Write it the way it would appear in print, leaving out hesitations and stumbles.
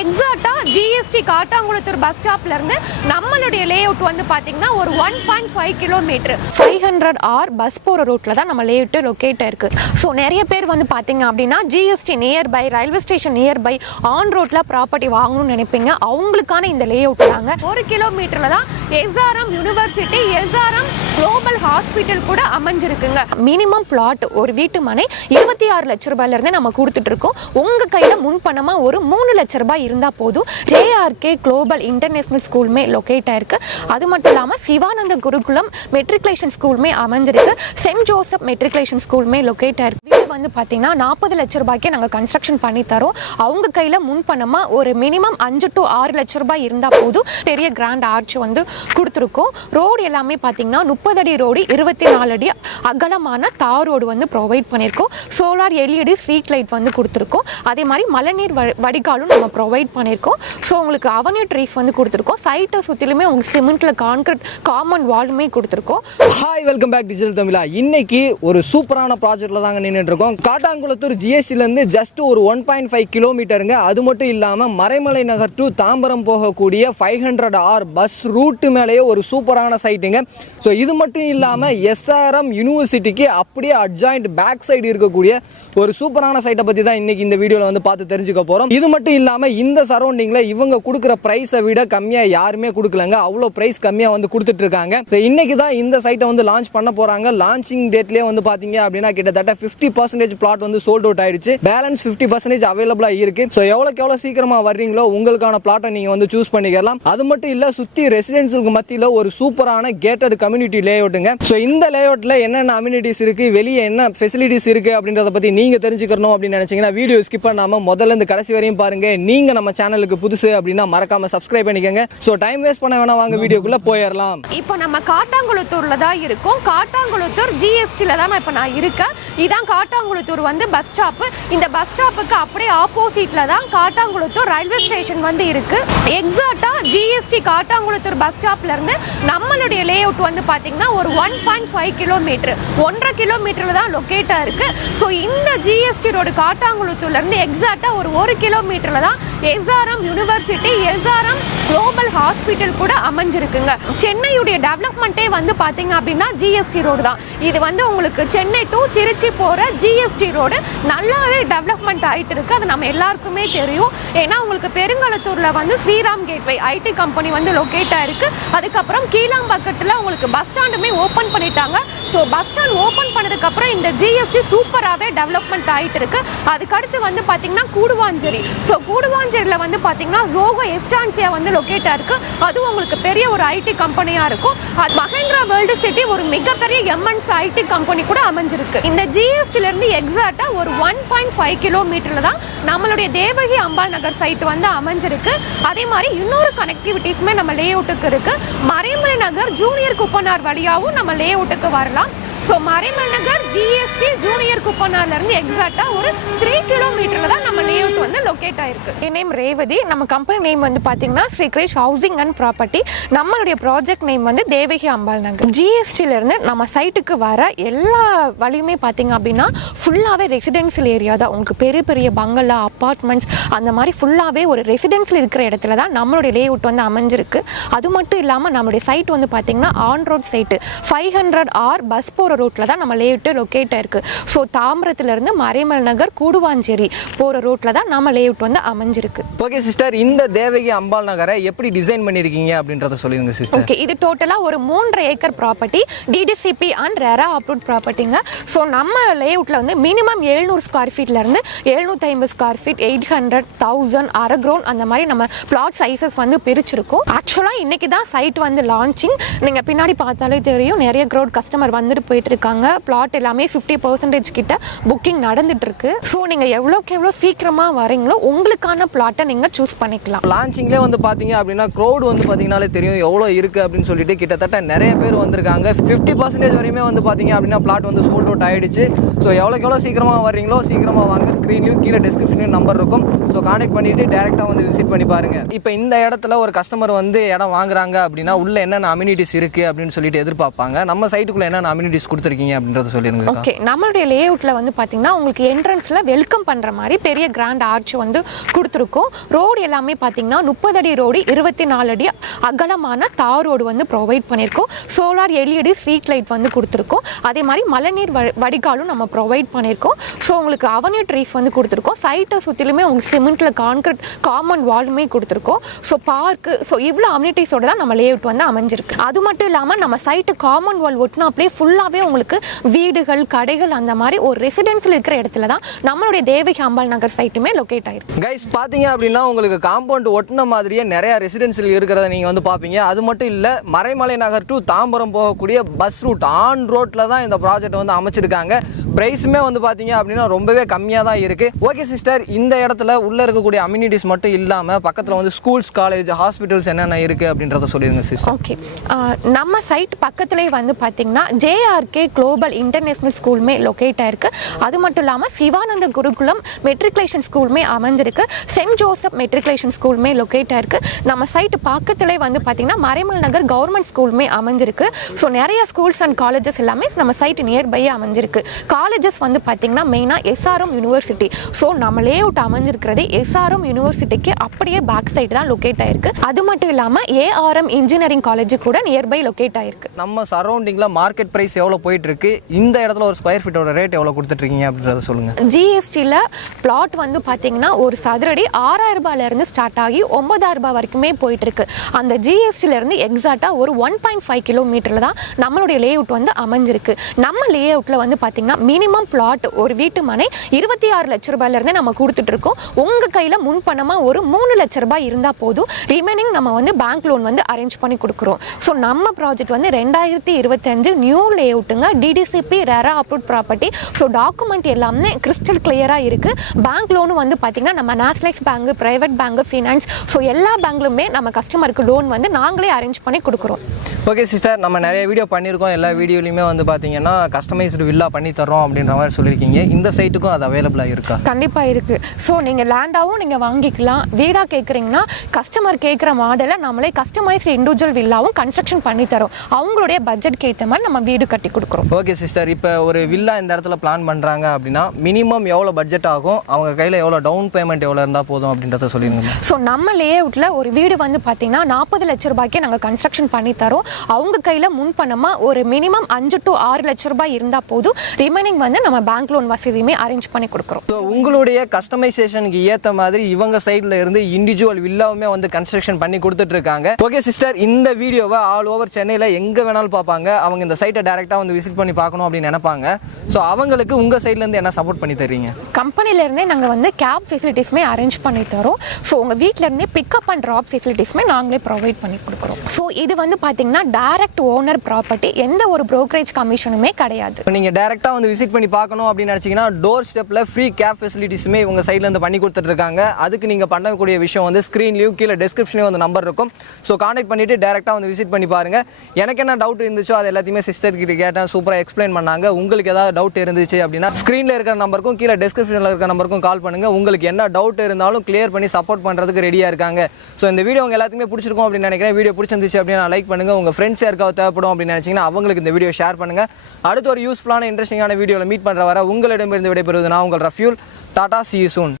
எக்ஸாக்டா GST Kattankulathur bus ஸ்டாப்ல இருந்து நம்மளுடைய லேஅவுட் வந்து பாத்தீங்கன்னா ஒரு 1.5 கிலோமீட்டர் 500R பஸ் போற ரோட்ல தான் நம்ம லேஅவுட் லொகேட் இருக்கு. ஸோ நிறைய பேர் வந்து பாத்தீங்க அப்படின்னா GST nearby, railway station nearby, on ரோட்ல ப்ராப்பர்ட்டி வாங்கணும்னு நினைப்பீங்க. அவங்களுக்கான இந்த லேஅவுட் தாங்க. 1 கிலோமீட்டர்ல தான் SRM university, SRM global hospital கூட அமைஞ்சிருக்குங்க. மினிமம் பிளாட் ஒரு வீட்டு மனை 26 லட்சம் ரூபாயில இருந்து நம்ம கொடுத்துட்டு இருக்கோம். உங்க கையில முன்பணமா ஒரு 3 லட்சம் ரூபாய் இருந்தா போதும். ஜேஆர்கே குளோபல் இன்டர்நேஷனல் ஸ்கூலுமே லொகேட் ஆயிருக்கு. அது மட்டும் இல்லாம சிவானந்த குருகுலம் மெட்ரிகுலேஷன் ஸ்கூலுமே அமைஞ்சிருக்கு. சென்ட் ஜோசப் மெட்ரிகுலேஷன் ஸ்கூலுமே லொகேட் ஆயிருக்கு. வீடு வந்து பாத்தீங்கன்னா 40 லட்சம் ரூபாய்க்கே நாங்க கன்ஸ்ட்ரக்ஷன் பண்ணி தரோம். அவங்க கையில முன்பணமா ஒரு மினிமம் 5 to 6 லட்சம் ரூபாய் இருந்தா போதும். பெரிய கிராண்ட் ஆர்ச் வந்து கொடுத்துருக்கோம். ரோடு எல்லாமே பாத்தீங்கன்னா 30 அடி ரோடு, 24 அடி அகலமான தார் ரோடு வந்து ப்ரொவைட் பண்ணியிருக்கோம். சோலார் எல்இடி ஸ்ட்ரீட் லைட் வந்து கொடுத்துருக்கோம். அதே மாதிரி மழைநீர் வடிகாலும் நம்ம ப்ரொவைட் பண்ணியிருக்கோம். ஸோ உங்களுக்கு அவென்யூ ட்ரீஸ் வந்து கொடுத்துருக்கோம். சைட்டை சுற்றிலுமே உங்களுக்கு சிமெண்ட்ல கான்கிரீட் காமன் வால்மே கொடுத்துருக்கோம். ஹாய், வெல்கம் பேக் டிஜிட்டல் தமிழா. இன்னைக்கு ஒரு சூப்பரான ப்ராஜெக்ட்ல தாங்க நின்றுட்டு இருக்கோம். காட்டாங்குளத்தூர் ஜிஎஸ்டிலேருந்து ஜஸ்ட் ஒரு 1.5 கிலோமீட்டருங்க. அது மட்டும் இல்லாமல் மறைமலை நகர் டு தாம்பரம் போகக்கூடிய 500R பஸ் ரூட்டு மேலேயே ஒரு சூப்பரான சைட்டுங்க. ஸோ இது மட்டும் இல்லாமல் எஸ்ஆர்எம் யூனிவர்சிட்டிக்கு அப்படியே அட்ஜாயிண்ட் பேக் சைடு இருக்கக்கூடிய ஒரு சூப்பரான சைட்டை பற்றி தான் இன்னைக்கு இந்த வீடியோவில் வந்து பார்த்து தெரிஞ்சுக்க போகிறோம். இது மட்டும் இல்லாமல் இந்த சரௌண்டிங்கில் இவங்க கொடுக்குற ப்ரைஸை விட கம்மியாக யாருமே கொடுக்கலங்க. அவ்வளோ ப்ரைஸ் கம்மியாக வந்து கொடுத்துட்டு இருக்காங்க. ஸோ இன்னைக்கு தான் இந்த சைட்டை வந்து லான்ச் பண்ண போகிறாங்க. லான்ச்சிங் டேட்லேயே வந்து பார்த்தீங்க அப்படின்னா கிட்டத்தட்ட 50% பிளாட் வந்து சோல்ட் அவுட் ஆயிடுச்சு. பேலன்ஸ் 50% அவைலபிளாக இருக்கு. ஸோ எவ்வளோ சீக்கிரமாக வர்றீங்களோ உங்களுக்கான பிளாட்டை நீங்கள் வந்து சூஸ் பண்ணிக்கலாம். அது மட்டும் இல்லை, சுற்றி ரெசிடென்சியலுக்கு மத்தியில் ஒரு சூப்பரான கேட்டட் கம்யூனிட்டி லேஅவுட்டுங்க. ஸோ இந்த லேஅவுட்டில் என்னென்ன அம்யூனிட்டிஸ் இருக்கு, வெளியே என்ன ஃபெசிலிட்டிஸ் இருக்கு அப்படின்றத பற்றி நீங்க தெரிஞ்சுக்கணும் அப்படின்னு நினைச்சீங்கன்னா வீடியோ ஸ்கிப் பண்ணாம முதல்ல இருந்து கடைசி வரையும் பாருங்க. நீங்க நம்ம சேனலுக்கு புதுசு அப்படின்னா மறக்காம சப்ஸ்கிரைப் பண்ணிக்கங்க. சோ டைம் வேஸ்ட் பண்ண வேணாம், வாங்க வீடியோக்குள்ள போயிடலாம். இப்போ நம்ம காட்டாங்குளத்தூர்ல தான் இருக்கோம். காட்டாங்குளத்தூர் ஜிஎஸ்டில தான் இப்போ நான் இருக்கேன். இதான் காட்டாங்குளத்தூர் வந்து பஸ் ஸ்டாப். இந்த பஸ் ஸ்டாப்புக்கு அப்படியே ஆப்போசிட்ல தான் காட்டாங்குளத்தூர் ரயில்வே ஸ்டேஷன் வந்து இருக்கு. எக்ஸாக்டா ஜிஎஸ்டி காட்டாங்குளத்தூர் பஸ் ஸ்டாப்ல இருந்து நம்மளுடைய லேஅவுட் வந்து பாத்தீங்கன்னா ஒரு 1.5 கிலோமீட்டர் 1.5 கிலோமீட்டர்ல தான் லொகேட் இருக்கு. ஸோ இந்த ஜிஎஸ்டி ரோடு காட்டாங்குளத்தூர்ல இருந்து எக்ஸாக்டா ஒரு 1 கிலோமீட்டர்ல தான் SRM university, SRM global hospital கூட அமைஞ்சிருக்குங்க. சென்னையுடைய டெவலப்மெண்ட்டே வந்து பாத்தீங்க அப்படின்னா ஜிஎஸ்டி ரோடு தான். இது வந்து உங்களுக்கு சென்னை டு திருச்சி போற ஜிஎஸ்டி ரோடு நல்லாவே டெவலப்மெண்ட் ஆயிட்டு இருக்கு. அது நம்ம எல்லாருக்குமே தெரியும். ஏன்னா உங்களுக்கு பெருங்கலத்தூர்ல வந்து ஸ்ரீராம் கேட்வே ஐடி கம்பெனி வந்து லொகேட் ஆயிருக்கு. அதுக்கப்புறம் கீழாம்பாக்கத்துல உங்களுக்கு பஸ் ஸ்டாண்டுமே ஓபன் பண்ணிட்டாங்க. ஸோ பஸ் ஸ்டாண்ட் ஓபன் பண்ணதுக்கு அப்புறம் இந்த ஜிஎஸ்டி சூப்பராகவே டெவலப்மெண்ட் ஆகிட்டு இருக்கு. அதுக்கடுத்து வந்து பார்த்தீங்கன்னா கூடுவாஞ்சேரி. ஸோ கூடுவாஞ்சேரியில் வந்து பார்த்தீங்கன்னா ஜோகோ எஸ்டான்சியா வந்து லொகேட்டாக இருக்கு. அதுவும் உங்களுக்கு பெரிய ஒரு ஐடி கம்பெனியாக இருக்கும். அது மஹேந்திரா வேர்ல்டு சிட்டி ஒரு மிகப்பெரிய எம்என்சி ஐடி கம்பெனி கூட அமைஞ்சிருக்கு. இந்த ஜிஎஸ்டிலேருந்து எக்ஸாக்டாக ஒரு 1.5 கிலோமீட்டரில் தான் நம்மளுடைய தேவகி அம்பாள் நகர் சைட் வந்து அமைஞ்சிருக்கு. அதே மாதிரி இன்னொரு கனெக்டிவிட்டிஸுமே நம்ம லேஅவுட்டுக்கு இருக்கு. மறைமலை நகர் ஜூனியர் குப்பனார் வழியாகவும் நம்ம லேஅவுட்டுக்கு வரலாம். ஸோ மறைமலை நகர் ஜிஎஸ்டி ஜூனியர் குப்பனார்ல இருந்து எக்ஸாக்டா ஒரு 3 கிலோமீட்டர்ல தான் நம்ம லேஅவுட் வந்து லொகேட் ஆயிருக்கு. என் நேம் ரேவதி. நம்ம கம்பெனி நேம் வந்து பாத்தீங்கன்னா Sri Grace housing and property. நம்மளுடைய ப்ராஜெக்ட் நேம் வந்து தேவகி அம்பாள் நகர். ஜிஎஸ்டில இருந்து நம்ம சைட்டுக்கு வர எல்லா வழியுமே பாத்தீங்க அப்படின்னா ஃபுல்லாவே ரெசிடென்சியல் ஏரியா தான். உங்களுக்கு பெரிய பெரிய பங்களா, அப்பார்ட்மெண்ட்ஸ் அந்த மாதிரி ஃபுல்லாவே ஒரு ரெசிடென்சியல் இருக்கிற இடத்துல தான் நம்மளுடைய லேஅவுட் வந்து அமைஞ்சிருக்கு. அது மட்டும் இல்லாம நம்மளுடைய சைட் வந்து பாத்தீங்கன்னா on road site 500R bus போற ரோட்ல தான் நம்ம லேஅவுட் லொகேட் ஆயிருக்கு. ஸோ தாம்பரத்துல இருந்து மறைமலை நகர் கூடுவாஞ்சேரி போற ரோட்ல தான் நம்ம லேஅவுட் வந்து அமைஞ்சிருக்கு. ஓகே சிஸ்டர், இந்த தேவகி அம்பாள் நகரை எப்படி டிசைன் பண்ணிருக்கீங்க அப்படின்றத சொல்லுங்க சிஸ்டர். ஓகே, இது டோட்டலா ஒரு 3.5 acre property, DTCP and RERA approved ப்ராப்பர்ட்டிங்க. ஸோ நம்ம லேஅவுட்ல வந்து மினிமம் 700 ஸ்கொயர் ஃபீட்ல இருந்து 750 ஸ்கொயர் ஃபீட், 800, 1000, அரை கிரவுண்ட் அந்த மாதிரி நம்ம பிளாட் சைசஸ் வந்து பிரிச்சிருக்கோம். ஆக்சுவலா இன்னைக்கு தான் சைட் வந்து லான்ச்சிங். நீங்க பின்னாடி பார்த்தாலே தெரியும், நிறைய கிரவுண்ட் கஸ்டமர் வந்துட்டு போயிட்டு இருக்காங்க. பிளாட் எல்லாமே 50% கிட்ட புக்கிங் நடந்துட்டு இருக்கு. ஸோ நீங்க எவ்வளோக்கு எவ்வளோ சீக்கிரமா வரீங்களோ உங்களுக்கான பிளாட்டை நீங்க சூஸ் பண்ணிக்கலாம். லான்ச்சிங்லேயே வந்து பாத்தீங்க அப்படின்னா க்ரௌட் வந்து பாத்தீங்கன்னாலே தெரியும் எவ்வளோ இருக்கு அப்படின்னு சொல்லிட்டு கிட்டத்தட்ட நிறைய பேர் வந்திருக்காங்க. 50% வரையுமே வந்து பாத்தீங்க அப்படின்னா பிளாட் வந்து சோல்ட் அவுட் ஆயிடுச்சு. ஸோ எவ்வளோக்கு எவ்வளோ சீக்கிரமா வர்றீங்களோ சீக்கிரமா வாங்க. ஸ்க்ரீன்லையும் கீழே டிஸ்கிரிப்ஷன்லையும் நம்பர் இருக்கும். ஸோ கான்டாக்ட் பண்ணிட்டு டேரெக்டாக வந்து விசிட் பண்ணி பாருங்க. இப்போ இந்த இடத்துல ஒரு கஸ்டமர் வந்து இடம் வாங்குறாங்க அப்படின்னா உள்ள என்னென்ன அம்யூனிட்டிஸ் இருக்கு அப்படின்னு சொல்லிட்டு எதிர்பார்ப்பாங்க. நம்ம சைட்டுக்குள்ள என்னென்ன அம்யூனிட்டிஸ் கொடுத்துருக்கீங்க அப்படின்றத சொல்லிருங்க. ஓகே, நம்மளுடைய லேஅவுட்ல வந்து பாத்தீங்கன்னா உங்களுக்கு என்ட்ரன்ஸ்ல வெல்கம் பண்ற மாதிரி பெரிய கிராண்ட் ஆர்ச் வந்து கொடுத்துருக்கோம். ரோடு எல்லாமே பாத்தீங்கன்னா 30 அடி ரோடு, 24 அடி அகலமான தார் ரோடு வந்து ப்ரொவைட் பண்ணியிருக்கோம். சோலார் LED ஸ்ட்ரீட் லைட் வந்து கொடுத்துருக்கோம். அதே மாதிரி மழைநீர் வடிகாலும் நம்ம ப்ரொவைட் பண்ணியிருக்கோம். ஸோ உங்களுக்கு அவென்யூ ட்ரீஸ் வந்து கொடுத்துருக்கோம். சைட்டை சுற்றிலுமே உங்களுக்கு சிமெண்ட்ல கான்கிரீட் காமன் வாலுமே கொடுத்துருக்கோம். ஸோ பார்க்கு, ஸோ இவ்வளோ அம்யூனிட்டிஸோட தான் நம்ம லேஅவுட் வந்து அமைஞ்சிருக்கு. அது மட்டும் இல்லாமல் நம்ம சைட்டு காமன் வால் ஒட்டினாப்லேயே ஃபுல்லாகவே உங்களுக்கு வீடுகள், கடைகள், அந்த மாதிரி ஒரு ரெசிடென்சியல் இருக்கிற இடத்துல தான் நம்மளுடைய தேவகி அம்பாள் நகர் சைட்டுமே லொக்கேட் ஆயிருக்கு. கைஸ் பார்த்தீங்க அப்படின்னா உங்களுக்கு காம்பவுண்ட் ஒட்டின மாதிரியே நிறைய ரெசிடென்சியல் இருக்கிறத நீங்கள் வந்து பார்ப்பீங்க. அது மட்டும் இல்லை, மறைமலை நகர் டு தாம்பரம் போகக்கூடிய பஸ் ரூட் ஆன் ரோட்டில் தான் இந்த ப்ராஜெக்ட் வந்து அமைச்சிருக்காங்க. ப்ரைஸுமே வந்து பார்த்தீங்க அப்படின்னா ரொம்பவே கம்மியாக தான் இருக்குது. ஓகே சிஸ்டர், இந்த இடத்துல உள்ளே இருக்கக்கூடிய அம்யூனிட்டிஸ் மட்டும் இல்லாமல் பக்கத்தில் வந்து ஸ்கூல்ஸ், காலேஜ், ஹாஸ்பிட்டல்ஸ் என்னென்ன இருக்குது அப்படின்றத சொல்லிடுங்க சிஸ்டர். ஓகே, நம்ம சைட் பக்கத்துலேயே வந்து பார்த்தீங்கன்னா JRK குளோபல் இன்டர்நேஷ்னல் ஸ்கூலுமே லொக்கேட் ஆயிருக்கு. அது மட்டும் இல்லாமல் சிவானந்த குருகுலம் மெட்ரிகுலேஷன் ஸ்கூலுமே அமைஞ்சிருக்கு. சென்ட் ஜோசப் மெட்ரிகுலேஷன் ஸ்கூலுமே லொக்கேட் ஆயிருக்கு. நம்ம சைட்டு பக்கத்துலேயே வந்து பார்த்தீங்கன்னா மறைமல் நகர் கவர்மெண்ட் ஸ்கூலுமே அமைஞ்சிருக்கு. ஸோ நிறைய ஸ்கூல்ஸ் அண்ட் காலேஜஸ் எல்லாமே நம்ம சைட் நியர்பையே அமைஞ்சிருக்கு. காலேஜஸ் வந்து பார்த்தீங்கன்னா மெயினாக SRM யூனிவர்சிட்டி. ஸோ நம்ம லேஅவுட் அமைஞ்சிருக்கிறது SRM யூனிவர்சிட்டிக்கு அப்படியே பேக் சைடு தான் லொக்கேட் ஆயிருக்கு. அது மட்டும் இல்லாமல் ARM இன்ஜினியரிங் காலேஜ் கூட நியர்பை லொக்கேட் ஆயிருக்கு. நம்ம சரௌண்டிங்கில் மார்க்கெட் ப்ரைஸ் எவ்வளோ போயிட்டு இருக்கு, இந்த இடத்துல ஒரு ஸ்கொயர் ஃபீட்டோட ரேட் எவ்வளோ கொடுத்துட்ருக்கீங்க அப்படின்றத சொல்லுங்கள். GSTல பிளாட் வந்து பார்த்தீங்கன்னா ஒரு சதுரடி 6000 ரூபாயிலிருந்து ஸ்டார்ட் ஆகி 9000 ரூபாய் வரைக்குமே போயிட்டு இருக்கு. அந்த GSTலேருந்து எக்ஸாக்டாக ஒரு 1.5 கிலோமீட்டரில் தான் நம்மளுடைய லேஅவுட் வந்து அமைஞ்சிருக்கு. நம்ம லேஅவுட்டில் வந்து பார்த்தீங்கன்னா மினிமம் பிளாட் ஒரு வீட்டு மனை 26 லட்ச ரூபாயிலிருந்தே நம்ம கொடுத்துட்டு இருக்கோம். உங்கள் கையில் முன்பணமாக ஒரு 3 லட்ச ரூபாய் இருந்தால் போதும். ரிமைனிங் நம்ம வந்து பேங்க் லோன் வந்து அரேஞ்ச் பண்ணி கொடுக்குறோம். ஸோ நம்ம ப்ராஜெக்ட் வந்து 2025 நியூ லேஅவுட்டுங்க. DDCP RERA approve property. So document எல்லாமே கிறிஸ்டல் கிளியராக இருக்குது. பேங்க் லோனும் வந்து பார்த்தீங்கன்னா நம்ம nationalise bank, private bank, finance, so எல்லா பேங்க்லுமே நம்ம கஸ்டமருக்கு லோன் வந்து நாங்களே அரேஞ்ச் பண்ணி கொடுக்குறோம். ஓகே சிஸ்டர், நம்ம நிறைய வீடியோ பண்ணியிருக்கோம். எல்லா வீடியோலையுமே வந்து பார்த்தீங்கன்னா கஸ்டமைஸ்டு வில்லா பண்ணி தரோம் அப்படின்ற மாதிரி சொல்லியிருக்கீங்க. இந்த சைட்டுக்கும் அது அவைலபிளாக இருக்கா? கண்டிப்பாக இருக்குது. ஸோ நீங்கள் லேண்டாகவும் நீங்கள் வாங்கிக்கலாம். வீடாக கேட்குறீங்கன்னா கஸ்டமர் கேட்குற மாடலை நம்மளே கஸ்டமைஸ்டு இண்டிவிஜுவல் வில்லாவும் கன்ஸ்ட்ரக்ஷன் பண்ணி தரோம். அவங்களுடைய பட்ஜெட்க்கு ஏற்ற மாதிரி நம்ம வீடு கட்டி கொடுக்குறோம். ஓகே சிஸ்டர், இப்போ ஒரு வில்லா இந்த இடத்துல பிளான் பண்ணுறாங்க அப்படின்னா மினிமம் எவ்வளோ பட்ஜெட் ஆகும், அவங்க கையில் எவ்வளோ டவுன் பேமெண்ட் எவ்வளோ இருந்தால் போதும் அப்படின்றத சொல்லிடுங்க. ஸோ நம்ம லேஅவுட்டில் ஒரு வீடு வந்து பார்த்தீங்கன்னா 40 லட்ச ரூபாய்க்கே நாங்கள் கன்ஸ்ட்ரக்ஷன் பண்ணி தரோம். அவங்க கையில் முன்பணமாக ஒரு மினிமம் 5 to 6 லட்ச ரூபாய் இருந்தால் போதும். ரிமைனிங் வந்து நம்ம பேங்க் லோன் வசதியுமே அரேஞ்ச் பண்ணி கொடுக்குறோம். ஸோ உங்களுடைய கஸ்டமைசேஷனுக்கு ஏற்ற மாதிரி இவங்க சைடில் இருந்து இண்டிவிஜுவல் வில்லாவுமே வந்து கன்ஸ்ட்ரக்ஷன் பண்ணி கொடுத்துட்டு இருக்காங்க. ஓகே சிஸ்டர், இந்த வீடியோவை ஆல் ஓவர் சென்னையில் எங்கே வேணாலும் பார்ப்பாங்க. அவங்க இந்த சைட்டை டேரெக்டாக வந்து விசிட் பண்ணி பார்க்கணும் அப்படின்னு நினைப்பாங்க. ஸோ அவங்களுக்கு உங்கள் சைட்லேருந்து என்ன சப்போர்ட் பண்ணி தருவீங்க? கம்பெனிலேருந்தே நாங்கள் வந்து கேப் ஃபெசிலிட்டிஸுமே அரேஞ்ச் பண்ணி தரோம். ஸோ உங்கள் வீட்டிலேருந்தே பிக்கப் அண்ட் ட்ராப் ஃபெசிலிட்டிஸுமே நாங்களே ப்ரொவைட் பண்ணி கொடுக்குறோம். ஸோ இது வந்து பார்த்தீங்கன்னா டைரக்ட் ஓனர் ப்ராப்பர்ட்டி, எந்த ஒரு ப்ரோக்கரேஜ் கமிஷனுமே கிடையாது. நீங்கள் டேரெக்டாக வந்து விசிட் பண்ணி பார்க்கணும் அப்படின்னு நினச்சிங்கன்னா டோர் ஸ்டெப்பில் ஃப்ரீ கேப் ஃபெசிலிட்டிஸுமே இவங்க சைட்லேருந்து பண்ணி கொடுத்துட்ருக்காங்க. அதுக்கு நீங்கள் பண்ணக்கூடிய விஷயம் வந்து ஸ்க்ரீன்லேயும் கீழே டிஸ்கிரிப்ஷன்லேயும் வந்து நம்பர் இருக்கும். ஸோ கான்டாக்ட் பண்ணிவிட்டு டேரெக்டாக வந்து விசிட் பண்ணி பாருங்கள். எனக்கு என்ன டவுட் இருந்துச்சோ அது எல்லாத்தையுமே சிஸ்டர் கிட்ட கேட்டேன், சூப்பராக எக்ஸ்பிளைன் பண்ணாங்க. உங்களுக்கு ஏதாவது டவுட் இருந்துச்சு அப்படின்னா ஸ்க்ரீனில் இருக்கிற நம்பருக்கும் கீழே டிஸ்கிரிப்ஷனில் இருக்கிற நம்பருக்கும் கால் பண்ணுங்கள். உங்களுக்கு என்ன டவுட் இருந்தாலும் கிளியர் பண்ணி சப்போர்ட் பண்ணுறதுக்கு ரெடியாக இருக்காங்க. ஸோ இந்த வீடியோ உங்கள் எல்லாத்துக்குமே பிடிச்சிருக்கும் அப்படின்னு நினைக்கிறேன். வீடியோ பிடிச்சிருந்துச்சு அப்படின்னா லைக் பண்ணுங்கள். உங்கள் ஃப்ரெண்ட்ஸ் யாருக்காவது தேவைப்படும் அப்படின்னு நினச்சிங்கன்னா அவங்களுக்கு இந்த வீடியோ ஷேர் பண்ணுங்கள். அடுத்து ஒரு யூஸ்ஃபுல்லான இன்ட்ரெஸ்டிங்கான வீடியோவில் மீட் பண்ணுற வர உங்களிடமிருந்து விடைபெறுவது நான் உங்கள் ரஃப்யூல். Tata, see you soon.